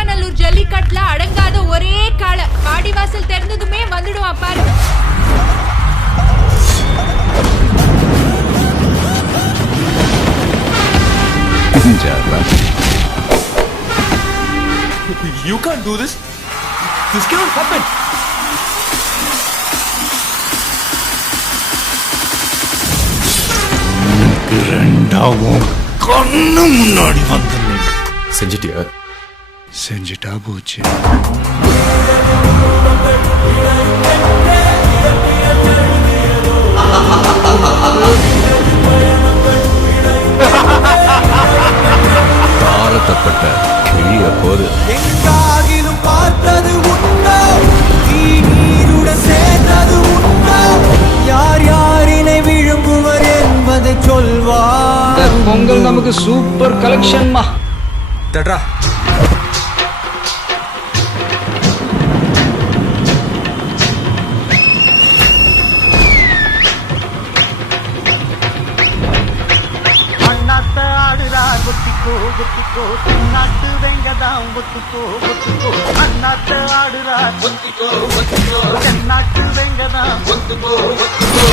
அலங்காநல்லூர் ஜல்லிக்கட்டுல அடங்காத ஒரே காளை வாடிவாசல் திறந்ததுமே வந்துடுவான் பாரு. You can't do this. This cannot happen. ரெண்டாவும் கண்ணு முன்னாடி வந்து செஞ்சிட்டியா? செஞ்சுட்டா போச்சு. தாரத்தப்பட்ட கிழிய போது எங்காகிலும் பார்த்தது உண்டோ, நீருடன் சேர்ந்தது உண்டோ, யார் யாரினை விழுங்குவர் என்பதை சொல்வார். பொங்கல் நமக்கு சூப்பர் கலெக்ஷன்மா. தட்ரா அண்ணாத்த ஆடுறார் ஒத்திக்கோ ஒத்திக்கோ, நாட்டு வெங்கதான் ஒத்துக்கோ ஒத்துக்கோ. அண்ணாத்த ஆடுறார் ஒத்திக்கோ ஒத்திக்கோ, நாட்டு வெங்கதான் ஒத்துக்கோ ஒத்துக்கோ.